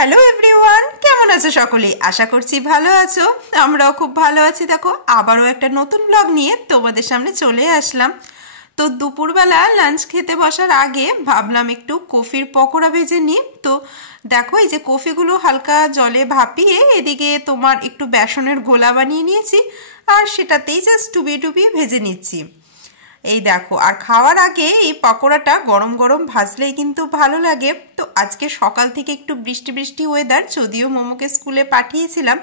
Hello everyone, কেমন আছো সকলে? আশা করছি ভালো আছো। আমরাও খুব ভালো আছি। দেখো, আবারও একটা নতুন ব্লগ নিয়ে তোমাদের সামনে চলে আসলাম। তো দুপুরবেলা লাঞ্চ খেতে বসার আগে ভাবলাম একটু কফির পকোড়া ভেজে নিই। তো দেখো, এই যে কফিগুলো হালকা জলে ভাপিয়ে এদিকে তোমার একটু বেসনের গোলা বানিয়ে নিয়েছি, আর সেটাতেই জাস্ট ডুবিয়ে ডুবিয়ে ভেজে নিচ্ছি। এই দেখো, আর খাওয়ার আগে এই পকোড়াটা গরম গরম ভাজলেই কিন্তু ভালো লাগে। তো আজকে সকাল থেকে একটু বৃষ্টি বৃষ্টি ওয়েদার, যদিও মোমোকে স্কুলে পাঠিয়েছিলাম,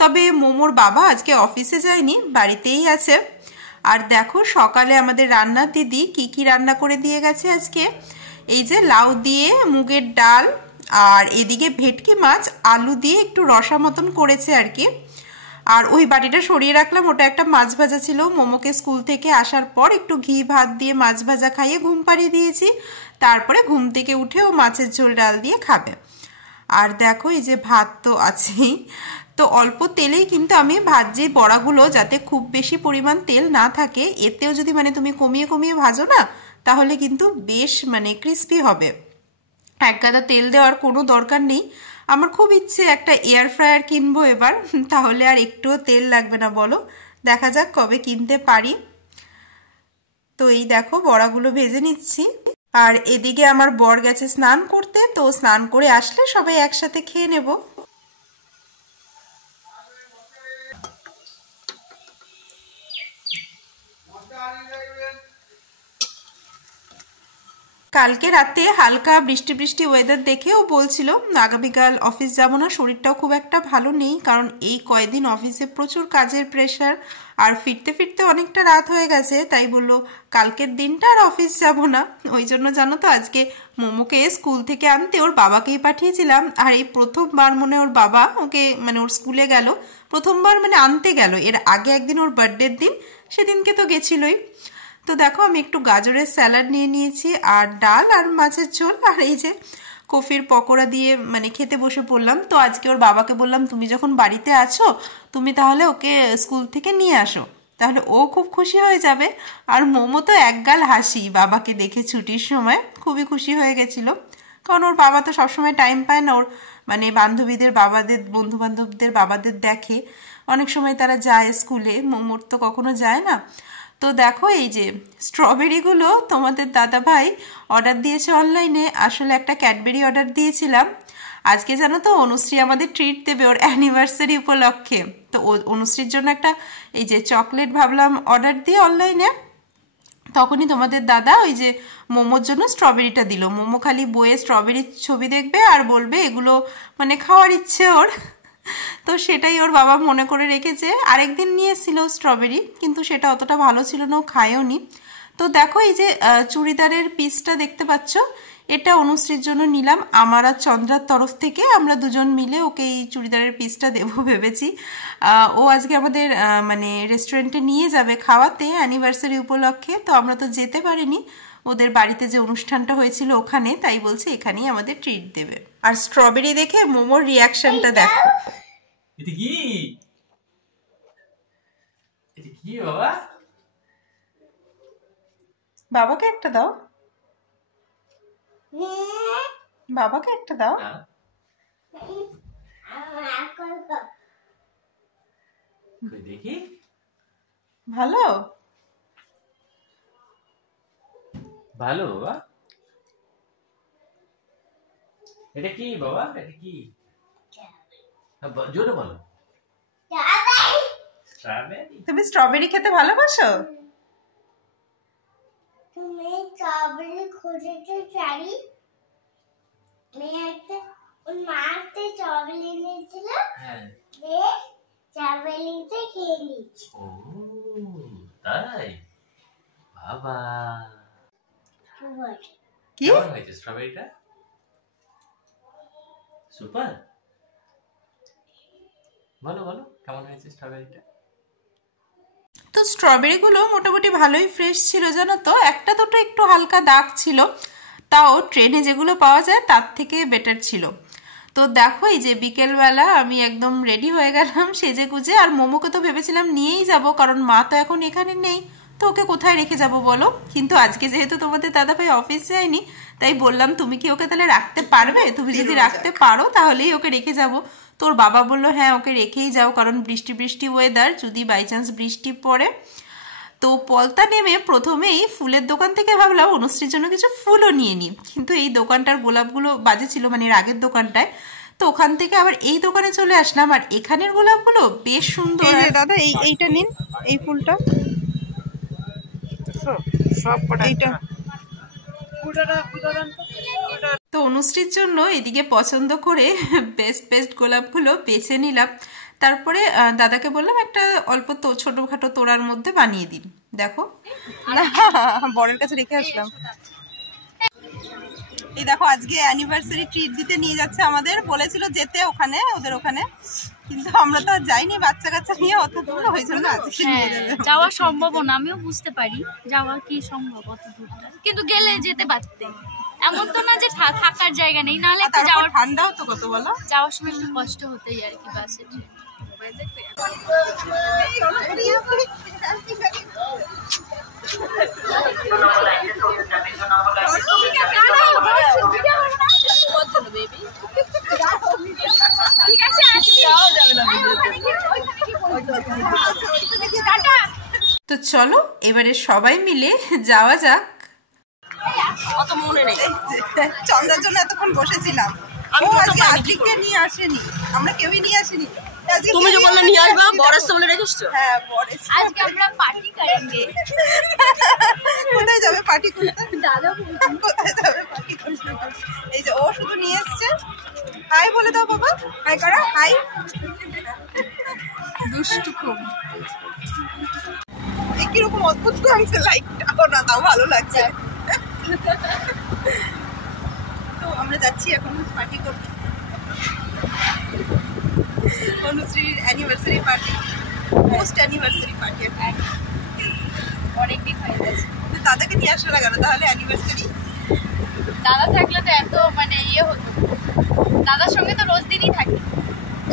তবে মোমোর বাবা আজকে অফিসে যায়নি, বাড়িতেই আছে। আর দেখো, সকালে আমাদের রান্নার দিদি কি রান্না করে দিয়ে গেছে আজকে। এই যে লাউ দিয়ে মুগের ডাল, আর এদিকে ভেটকি মাছ আলু দিয়ে একটু রসা মতন করেছে আর কি। আর ওই বাটিটা সরিয়ে রাখলাম, ওটা একটা মাছ ভাজা ছিল। মোমোকে স্কুল থেকে আসার পর একটু ঘি ভাত দিয়ে মাছ ভাজা খাইয়ে ঘুম পাড়িয়ে দিয়েছি, তারপরে ঘুম থেকে উঠে ও মাছের ঝোল ডাল দিয়ে খাবে। আর দেখো, এই যে ভাত তো আছেই। তো অল্প তেলেই কিন্তু আমি ভাজি বড়াগুলো, যাতে খুব বেশি পরিমাণ তেল না থাকে, এতেও যদি তুমি কমিয়ে কমিয়ে ভাজো না, তাহলে কিন্তু বেশ ক্রিস্পি হবে। এক গাদা তেল দেওয়ার কোনো দরকার নেই। আমার খুব ইচ্ছে একটা এয়ার ফ্রায়ার কিনবো এবার, তাহলে আর একটুও তেল লাগবে না। বলো, দেখা যাক কবে কিনতে পারি। তো এই দেখো, বড়াগুলো ভেজে নিচ্ছি। আর এদিকে আমার বর গেছে স্নান করতে, তো স্নান করে আসলে সবাই একসাথে খেয়ে নেব। কালকে রাতে হালকা বৃষ্টি বৃষ্টি ওয়েদার দেখেও বলছিল আগামীকাল অফিস যাব না, শরীরটাও খুব একটা ভালো নেই, কারণ এই কয়েকদিন অফিসে প্রচুর কাজের প্রেশার, আর ফিরতে ফিরতে অনেকটা রাত হয়ে গেছে, তাই বললো কালকের দিনটা আর অফিস যাব না। ওই জন্য জানো তো, আজকে মোমোকে স্কুল থেকে আনতে ওর বাবাকেই পাঠিয়েছিলাম। আর এই প্রথমবার ওর বাবা ওকে ওর স্কুলে গেল, প্রথমবার আনতে গেল। এর আগে একদিন ওর বার্থডের দিন, সেদিনকে তো গেছিলই। তো দেখো, আমি একটু গাজরের স্যালাড নিয়ে নিয়েছি, আর ডাল আর মাছের ঝোল, আর এই যে কফির পকোড়া দিয়ে খেতে বসে পড়লাম। তো আজকে ওর বাবাকে বললাম, তুমি যখন বাড়িতে আছো, তুমি তাহলে ওকে স্কুল থেকে নিয়ে আসো, তাহলে ও খুব খুশি হয়ে যাবে। আর মোমো তো একগাল হাসি, বাবাকে দেখে ছুটির সময় খুবই খুশি হয়ে গেছিল, কারণ ওর বাবা তো সবসময় টাইম পায় না। ওর বান্ধবীদের বাবাদের, বন্ধু বান্ধবদের বাবাদের দেখে, অনেক সময় তারা যায় স্কুলে, মোমোর তো কখনো যায় না। তো দেখো, এই যে স্ট্রবেরিগুলো তোমাদের দাদা ভাই অর্ডার দিয়েছে অনলাইনে। আসলে একটা ক্যাডবেরি অর্ডার দিয়েছিলাম। আজকে জানো তো, অনুশ্রী আমাদের ট্রিট দেবে ওর অ্যানিভার্সারি উপলক্ষে। তো অনুশ্রীর জন্য একটা এই যে চকলেট ভাবলাম অর্ডার দিয়ে অনলাইনে। তখনই তোমাদের দাদা ওই যে মোমোর জন্য স্ট্রবেরিটা দিল। মোমো খালি বইয়ে স্ট্রবেরির ছবি দেখবে আর বলবে এগুলো খাওয়ার ইচ্ছে ওর। তো সেটাই ওর বাবা মনে করে রেখেছে। আরেকদিন নিয়ে এসেছিল স্ট্রবেরি, কিন্তু সেটা অতটা ভালো ছিল না, ও খায়ও নি। তো দেখো, এই যে চুড়িদারের পিসটা দেখতে পাচ্ছ, এটা অনুশ্রীর জন্য নিলাম আমার আর চন্দ্রার তরফ থেকে। আমরা দুজন মিলে ওকে এই চুড়িদারের পিসটা দেবো ভেবেছি। ও আজকে আমাদের রেস্টুরেন্টে নিয়ে যাবে খাওয়াতে অ্যানিভার্সারি উপলক্ষে। তো আমরা তো যেতে পারিনি, ওদের বাড়িতে যে অনুষ্ঠানটা হয়েছিল ওখানে, তাই বলছে এখানেই আমাদের ট্রিট দেবে। আর স্ট্রবেরি দেখে মোমোর রিয়াকশনটা দেখো। এটা কি? এটা কি বাবা? বাবাকে একটা দাও, বাবাকে একটা দাও। দেখি, ভালো ভালো বাবা। এটা কি বাবা? এটা কি? জোরে বলো। তুমি স্ট্রবেরি খেতে ভালোবাসো? তুমি স্ট্রবেরি খুঁজেতে চাই। ওর মাতে স্ট্রবেরি এনেছিল, স্ট্রবেরিতে খেয়ে নিচ্ছি। ও তাই? বাবা, কি কেমন হয়েছে স্ট্রবেরিটা? সুপার। বলো বলো, কেমন হয়েছে স্ট্রবেরিটা? তো স্ট্রবেরিগুলো মোটামুটি ভালোই ফ্রেশ ছিল জানো তো, একটা দুটো একটু হালকা দাগ ছিল, তাও ট্রেনে যেগুলো পাওয়া যায় তার থেকে বেটার ছিল। তো দেখো, এই যে বিকেলবেলা আমি একদম রেডি হয়ে গেলাম সেজে গুজে। আর মোমোকে তো ভেবেছিলাম নিয়েই যাব, কারণ মা তো এখন এখানে নেই, তো ওকে কোথায় রেখে যাব বলো? কিন্তু আজকে যেহেতু তোমাদের দাদাভাই অফিস যায়নি, তাই বললাম তুমি কি ওকে তাহলে রাখতে পারবে? তুমি যদি রাখতে পারো তাহলেই ওকে রেখে যাব। তোর বাবা বললো হ্যাঁ ওকে রেখেই যাও, কারণ বৃষ্টি বৃষ্টি ওয়েদার, যদি বাই চান্স বৃষ্টি পড়ে। তো পলতা নেমে প্রথমেই ফুলের দোকান থেকে ভাবলাম অনুশ্রীর জন্য কিছু ফুলও নিয়ে নিই, কিন্তু এই দোকানটার গোলাপগুলো বাজে ছিল, মানে এর আগের দোকানটায়। তো ওখান থেকে আবার এই দোকানে চলে আসলাম, আর এখানের গোলাপগুলো বেশ সুন্দর। দাদা এইটা নিন, এই ফুলটা তো অনুশ্রীর জন্য এদিকে পছন্দ করে বেস্ট বেস্ট গোলাপগুলো বেছে নিলাম। তারপরে দাদাকে বললাম একটা অল্প ছোটখাটো তোড়ার মধ্যে বানিয়ে দিন। দেখো বরের কাছে রেখে আসলাম। এই দেখো আজকে অ্যানিভার্সারি ট্রিট দিতে নিয়ে যাচ্ছে আমাদের, বলেছিল যেতে ওখানে ওদের ওখানে, কিন্তু আমরা তো যাইনি বাচ্চা কাচ্চা নিয়ে অত দূর, ওই জন্য আজকে নিয়ে যাবে। যাওয়া সম্ভব না, আমিও বুঝতে পারি যাওয়া কি সম্ভব অত দূরটা, কিন্তু গেলে যেতে পারতে। এমন তো না যে থাকার জায়গা নেই, নাহলে একটু যাওয়ার ঠান্ডাও তো কত বলো, যাওয়ার সময় একটু কষ্ট হতেই আর কি বাসে। তো চলো এবারে সবাই মিলে যাওয়া যাক। অত মনে নেই, চন্দ্রার জন্য এতক্ষণ বসেছিলাম, আজকে নিয়ে আসেনি, আমরা কেউই নিয়ে আসেনি। তুমি যে বললে নিয়ে আসবা, বরের সামনে রেখেছো। হ্যাঁ বরের, আজকে আমরা পার্টি করেंगे। কোথায় যাবে পার্টি করতে? দাদা কোথায় যাবে পার্টি করতে? এই যে ও শুধু নিয়ে এসেছে। হাই বলে দাও বাবা, হাই করো, হাই। দুষ্টু খুব, এই কিরকম অদ্ভুত লাগছে লাইটটা, না তাও ভালো লাগছে। তো আমরা যাচ্ছি এখন পার্টি করতে, অনুশ্রীর anniversary party, post anniversary party. অনেকদিন হয়ে গেছে। দাদাকে নিয়ে আসলে কেন তাহলে অ্যানিভার্সারি? দাদা থাকলে তো এত মানে ইয়ে হতো, দাদার সঙ্গে তো রোজ দিনই থাকি।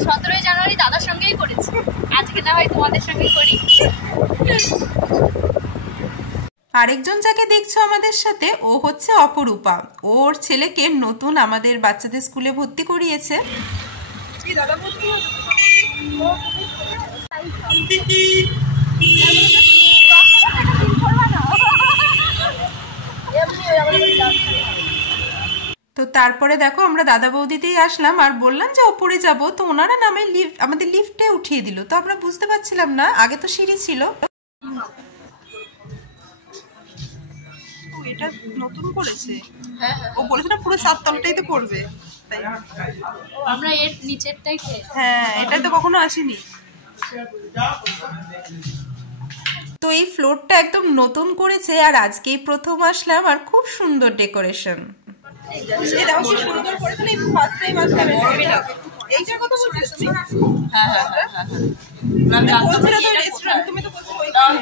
17 জানুয়ারি দাদার সঙ্গেই করেছি, আজকে না হয় তোমাদের সঙ্গেই করি। আরেকজন যাকে দেখছো আমাদের সাথে, ও হচ্ছে অপরূপা। ওর ছেলেকে নতুন আমাদের বাচ্চাদের স্কুলে ভর্তি করিয়েছে। তো তারপরে দেখো আমরা দাদা বৌদিতেই আসলাম, আর বললাম যে ওপরে যাব, তো ওনারা নামে আমাদের লিফটে উঠিয়ে দিল। তো আমরা বুঝতে পারছিলাম না, আগে তো সিঁড়ি ছিল। এটা নতুন করেছে, ও বলেছে না পুরো 7 তলটাই তো করবে, তাই আমরা এর নিচেরটাই খেয়ে, হ্যাঁ এটাই তো কখনো আসেনি। তো এই ফ্লোরটা একদম নতুন করেছে, আর আজকেই প্রথম আসলাম, আর খুব সুন্দর ডেকোরেশন।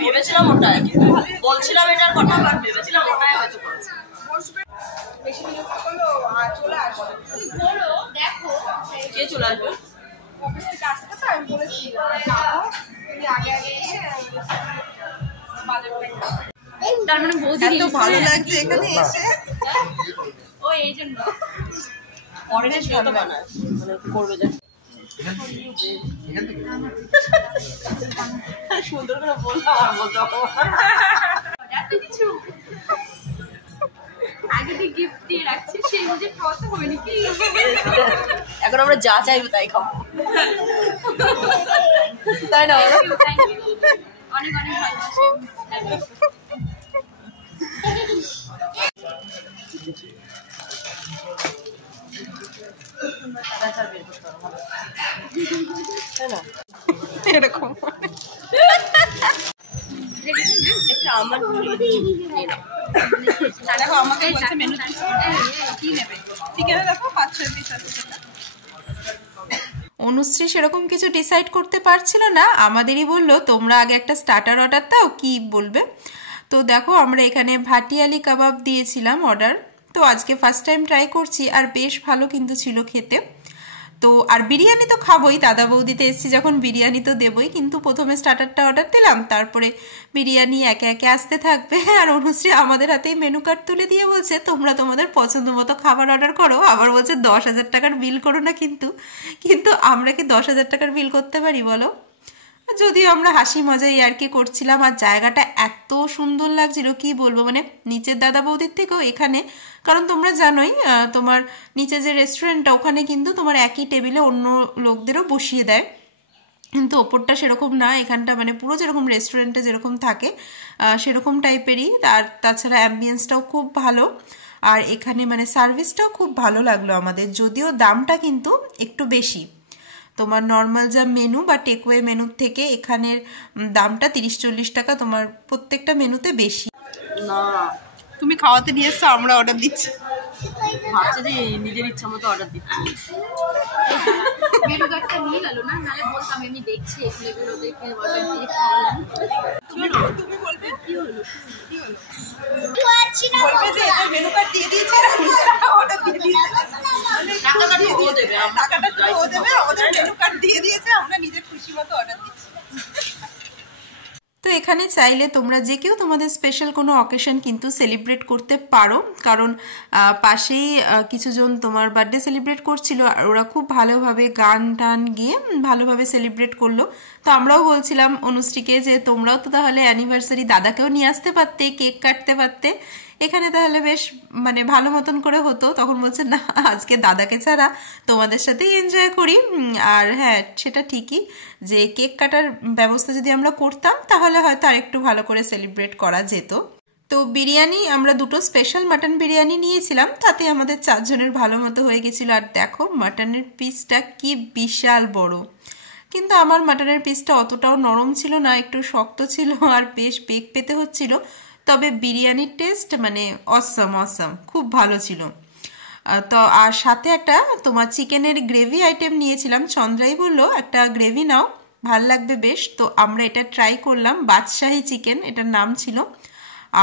ভেবেছিলাম ওটাই, বলছিলাম এটার কথা, ভেবেছিলাম ওটাই হয়তো করেছে। কে চলে আসবে? তার মানে বৌদি এত ভালো লাগছে এখানে এসে। ও এই জন্য অরেঞ্জ ভালো বানায়, মানে করবে যা সুন্দর করে বললাম, আর বলতে এত কিছু আগে দিয়ে গিফট দিয়ে রাখছি, সেই বুঝে খাওয়া তো হয়নি কি। এখন আমরা যা চাইবো তাই খাবো, তাই না? অনেক অনেক ভালোবাসি। এরকম আমার দেখো আমাকে বলছে মেনু কি নেবে, চিকেনে দেখো 5-6 পিস আছে। অনুশ্রী সেরকম কিছু ডিসাইড করতে পারছিল না, আমাদেরই বললো তোমরা আগে একটা স্টার্টার অর্ডার দাও, কি বলবে। তো দেখো আমরা এখানে ভাটিয়ালি কাবাব দিয়েছিলাম অর্ডার, তো আজকে ফার্স্ট টাইম ট্রাই করছি, আর বেশ ভালো কিন্তু ছিল খেতে। তো আর বিরিয়ানি তো খাবোই, দাদা বৌদিতে এসছি যখন বিরিয়ানি তো দেবই, কিন্তু প্রথমে স্টার্টারটা অর্ডার দিলাম, তারপরে বিরিয়ানি একে একে আসতে থাকবে। আর অনুশ্রী আমাদের হাতেই মেনু কার্ড তুলে দিয়ে বলছে তোমরা তোমাদের পছন্দ মতো খাবার অর্ডার করো, আবার বলছে 10,000 টাকার বিল করো না। কিন্তু আমরা কি 10,000 টাকার বিল করতে পারি বলো? যদিও আমরা হাসি মজাই আর কি করছিলাম। আর জায়গাটা এত সুন্দর লাগছিল কি বলবো, মানে নিচের দাদা বৌদির থেকেও এখানে, কারণ তোমরা জানোই তোমার নিচে যে রেস্টুরেন্টটা ওখানে কিন্তু তোমার একই টেবিলে অন্য লোকদেরও বসিয়ে দেয়, কিন্তু ওপরটা সেরকম না, এখানটা মানে পুরো যেরকম রেস্টুরেন্টে যেরকম থাকে সেরকম টাইপেরই। আর তাছাড়া অ্যাম্বিয়েন্সটাও খুব ভালো, আর এখানে মানে সার্ভিসটাও খুব ভালো লাগলো আমাদের, যদিও দামটা কিন্তু একটু বেশি। তোমার নর্মাল যা মেনু বা টেকওয়ে মেনুর থেকে এখানের দামটা 30-40 টাকা তোমার প্রত্যেকটা মেনুতে বেশি। না তুমি খাওয়াতে নিয়ে এসছো, আমরা অর্ডার দিচ্ছি। ভাবছে যে নিজের ইচ্ছা মতো অর্ডার দিচ্ছি। মেনু কার্ডটা নিয়ে গেল না, নাহলে বলতাম আমি দেখছি এগুলো দেখে অর্ডার দিয়ে খাওয়ালাম। তুমি বলবে কি হলো, কি হলো পারছি না বলবে যে এটা মেনু কার্ড দিয়ে দিয়েছে, অর্ডার দিয়ে দিয়েছে, টাকাটা তো ও দেবে, টাকাটা তো ও দেবে, আমাদের মেনু কার্ড দিয়ে দিয়েছে, আমরা নিজের খুশি মতো অর্ডার দিচ্ছি। তো এখানে চাইলে তোমরা যে কেউ তোমাদের স্পেশাল কোনো অকেশন কিন্তু সেলিব্রেট করতে পারো, কারণ পাশেই কিছুজন তোমার বার্থডে সেলিব্রেট করছিল, আর ওরা খুব ভালোভাবে গান টান গিয়ে ভালোভাবে সেলিব্রেট করলো। তো আমরাও বলছিলাম অনুশ্রীকে যে তোমরাও তো তাহলে অ্যানিভার্সারি দাদাকেও নিয়ে আসতে পারতে, কেক কাটতে পারতে, এখানে তাহলে বেশ মানে ভালো মতন করে হতো। তখন বলছে না, আজকে দাদাকে ছাড়া তোমাদের সাথেই এনজয় করি। আর হ্যাঁ, সেটা ঠিকই যে কেক কাটার ব্যবস্থা যদি আমরা করতাম তাহলে হয়তো আরেকটু ভালো করে সেলিব্রেট করা যেত। তো বিরিয়ানি আমরা 2টো স্পেশাল মাটন বিরিয়ানি নিয়েছিলাম, তাতে আমাদের 4 জনের ভালো মতো হয়ে গেছিলো। আর দেখো মাটনের পিসটা কি বিশাল বড়, কিন্তু আমার মাটনের পিসটা অতটাও নরম ছিল না, একটু শক্ত ছিল আর বেশ বেগ পেতে হচ্ছিল। তবে বিরিয়ানির টেস্ট মানে অসাম, খুব ভালো ছিল। তো আর সাথে একটা তোমার চিকেনের গ্রেভি আইটেম নিয়েছিলাম, চন্দ্রাই বললো একটা গ্রেভি নাও, ভাল লাগবে বেশ। তো আমরা এটা ট্রাই করলাম, বাদশাহী চিকেন এটার নাম ছিল।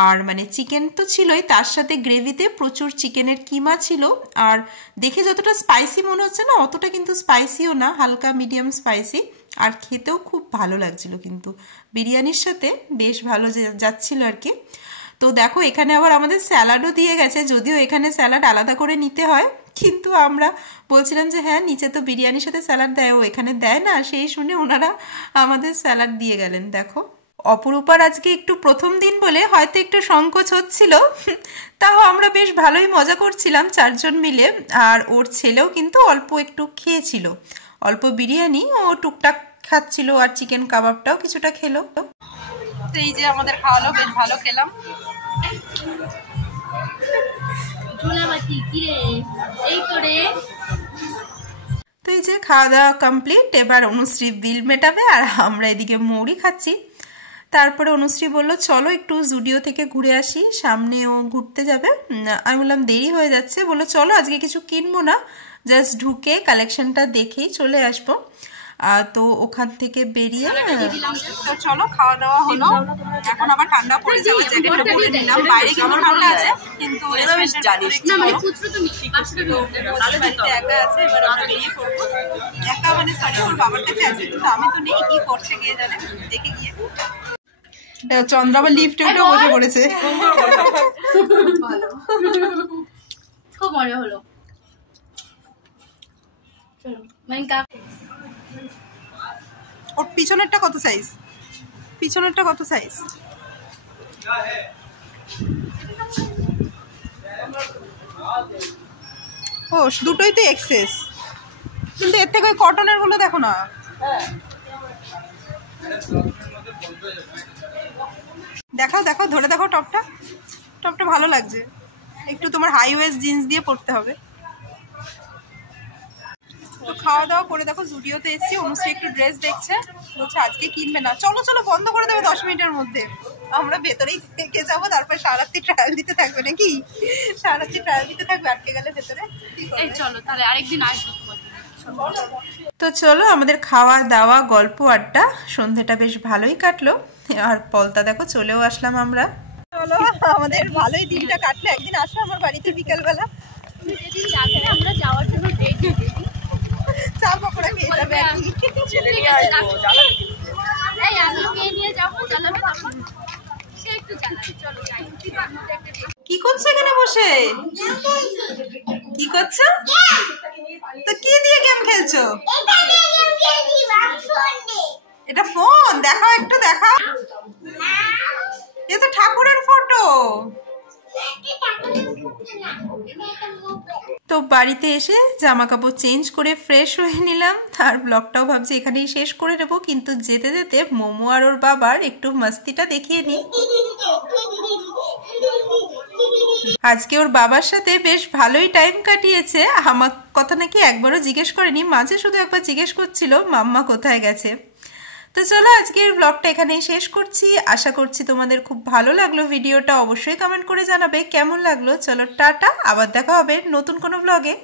আর মানে চিকেন তো ছিলই, তার সাথে গ্রেভিতে প্রচুর চিকেনের কিমা ছিল। আর দেখে যতটা স্পাইসি মনে হচ্ছে না, অতটা কিন্তু স্পাইসিও না, হালকা মিডিয়াম স্পাইসি, আর খেতেও খুব ভালো লাগছিল, কিন্তু বিরিয়ানির সাথে বেশ ভালো যাচ্ছিল আর কি। তো দেখো এখানে আবার আমাদের স্যালাডও দিয়ে গেছে, যদিও এখানে স্যালাড আলাদা করে নিতে হয়, কিন্তু আমরা বলছিলাম যে হ্যাঁ নিচে তো বিরিয়ানির সাথে স্যালাড দেয়, ও এখানে দেয় না, সেই শুনে ওনারা আমাদের স্যালাড দিয়ে গেলেন। দেখো অপরূপার আজকে একটু প্রথম দিন বলে হয়তো একটু সংকোচ হচ্ছিল, তাও আমরা বেশ ভালোই মজা করছিলাম 4 জন মিলে। আর ওর ছেলেও কিন্তু অল্প একটু খেয়েছিল, অল্প বিরিয়ানি ও টুকটাক খাচ্ছিল, আর চিকেন কাবাবটাও কিছুটা খেলো। তো এই যে আমাদের খাওয়ালো, বেশ ভালো খেলাম। তো এই যে খাওয়া দাওয়া কমপ্লিট, এবার অনুশ্রী বিল মেটাবে আর আমরা এদিকে মুড়ি খাচ্ছি। তারপরে অনুশ্রী বলল চলো একটু জুডিও থেকে ঘুরে আসি, সামনে ও ঘুরতে যাবে। আমি বললাম দেরি হয়ে যাচ্ছে, বললো চলো আজকে কিছু কিনবো না, জাস্ট ঢুকে কালেকশনটা দেখেই চলে আসবো। তো ওখান থেকে বেরিয়ে তো চলো খাওয়া দাওয়া হলো, এখন আবার ঠান্ডা পড়ে যাওয়ার জ্যাকেটটা পরে নিলাম, বাইরে কিন্তু ঠান্ডা আছে, কিন্তু একা আছে, এবার আমরা বেরিয়ে পড়বো। একা মানে সরি ওর বাবার কাছে আছে, কিন্তু আমি তো নেই, কি করছে গিয়ে জানে, দেখে গিয়ে। চন্দ্র আবার লিফটে উঠে বসে পড়েছে, খুব মজা হলো। ওর পিছনেরটা কত সাইজ, পিছনেরটা কত সাইজ? ও দুটোই তো এক্সেস, কিন্তু এর থেকে ওই কটনের গুলো দেখো না। দেখাও দেখাও, ধরে দেখো টপটা, টপটা ভালো লাগছে, একটু তোমার হাই ওয়েস্ট জিন্স দিয়ে পরতে হবে। তো খাওয়া দাওয়া করে দেখো জুডিওতে এসেছি, অনুশ্রী একটু ড্রেস দেখছে, বলছে আজকে কিনবে না, চলো চলো বন্ধ করে দেবে 10 মিনিটের মধ্যে, আমরা ভেতরেই থেকে যাবো, তারপর সারারাত্রি ট্রায়াল দিতে থাকবে নাকি, সারারাত্রি ট্রায়াল দিতে থাকবে, আটকে গেলে ভেতরে। চলো তাহলে আরেকদিন আসবো। তো চলো আমাদের খাওয়া দাওয়া গল্প আড্ডা সন্ধ্যাটা বেশ ভালোই কাটলো, আর পলতা দেখো চলেও আসলাম আমরা। চলো আমাদের ভালোই দিনটা কাটলো, একদিন আসো আমার বাড়িতে বিকালবেলা। যেদিন যাবে আমরা যাওয়ার জন্য রেডি, ছেলে নিয়ে আসবো জ্বালাবি। এই আমি মেয়ে নিয়ে যাবো, জ্বালাবে তখন সে একটু জ্বালাবে। চলো যাই। কি করছো এখানে বসে? কি করছো? তো কি দিয়ে গেম খেলছো? এটা ফোন? দেখাও একটু, দেখাও। এ তো ঠাকুরের ফটো। তো বাড়িতে এসে জামা কাপড় চেঞ্জ করে ফ্রেশ হয়ে নিলাম। আর ব্লগটাও ভাবছি এখানেই শেষ করে দেবো, কিন্তু যেতে যেতে মোমো আর ওর বাবার একটু মাস্তিটা দেখিয়ে নিই। আজকে ওর বাবার সাথে বেশ ভালোই টাইম কাটিয়েছে। আমার কথা নাকি একবারও জিজ্ঞেস করেনি, মাঝে শুধু একবার জিজ্ঞেস করছিল মাম্মা কোথায় গেছে। তো চলো আজকের ব্লগটা এখানেই শেষ করছি। আশা করছি তোমাদের খুব ভালো লাগলো ভিডিওটা। অবশ্যই কমেন্ট করে জানাবে কেমন লাগলো। চলো টাটা, আবার দেখা হবে নতুন কোনো ব্লগে।